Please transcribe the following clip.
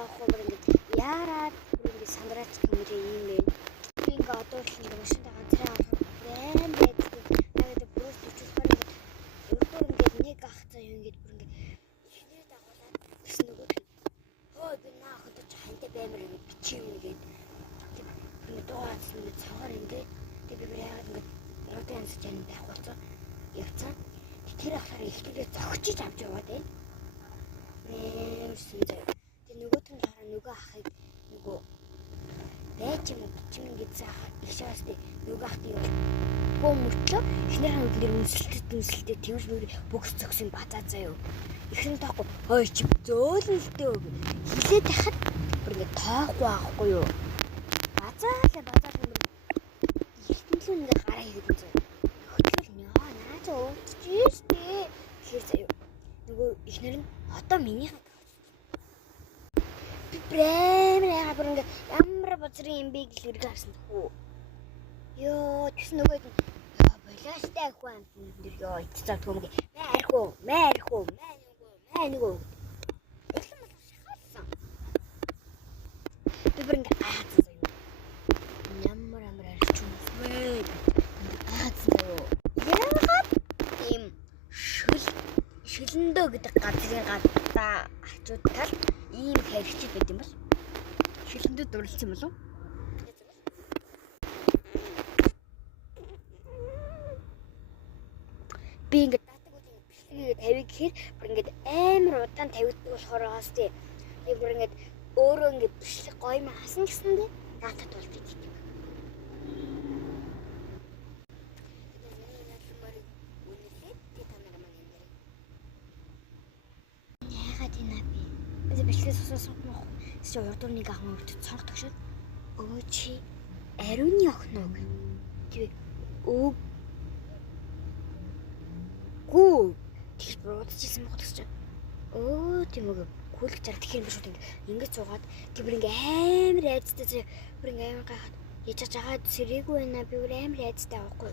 авахгүй бүр ингээд яарад бүр ингээд сандраач гэмээр юм бэ. Би ингээд одоо л ингээд машинтаа ганцаараа авах брэм байдаг. Тэгээд бүрээс төвчүүлэхээр ингээд нэг ах цаа юу ингээд бүр ингээд шинээр дагуулаад гэсэн нөгөө хөө би наахад ч хантай баймар ингээд бичиж юм ингээд ингээд дуугаас ингээд цагаар ингээд би яагаад ингээд ротын амсаж яана байх болцоо явцсан. Тэр ахлаар ихтэйгээ зогчиж авч яваад байна. Тэр нөгөөт нь хараа нөгөө ахыг нөгөө байж юм чим ингээд их шаастай нөгөө ахт юм бөө мөртлөө эхнэр ханад нэр үнсэлтэд тэрс нүр бүгс зөксөн базаа заяа. Ихэнх таахгүй хой чи зөөлөлтэй өг хилээд тахад бүр ингээд тоохгүй байхгүй юу. Базаа юм ихтэнлэн ингээд гараа хийгээд заяа. Хөтлөл нөө наач өвдөж штэ. Тэгэхээр заяа. Нөгөө ихнэр нь одоо минийх брэм бүр ингээд ямар бацрын юм бэ гэж хэрэг харсан тхүү. Ёо тэгс нөгөө нь болоостай ахгүй юм дэр ёо иццаа төмгөө мээрхүү нэг би бүр ингээд аацсан заяа. Ямар арч юм бэ? Аацсан заяа. Яагаад ийм шилэндөө гэдэг газрын гадаа ачууд тал ийм хэрэгчтэй байд юм бол шилэндөө дурлцсан юм болов? Би ингээд датагуудын бичлэгийг тавих гэхээр бүр ингээд амар удаан тавигддаг болохоор хаас тий. Би бүр ингээд өөрөө ингээд бичлэг гоё юм хасан гэсэндээ датад болчих юм. Бичлэг суух чи урдуур нэг ахмаа өртөд цонх тогшоод өө чи ариуны охин уу гэв. Гүү тэгж бодчихсан байх гэж. Өө тийм үү хүлж чар тэгэхээр биш үү ингээд цуугаад тэр бүр ингээ амар айцтай бүр ингээ амар гайхаад яж чагаад сэрээгүй байна би бүр амар айцтай авахгүй.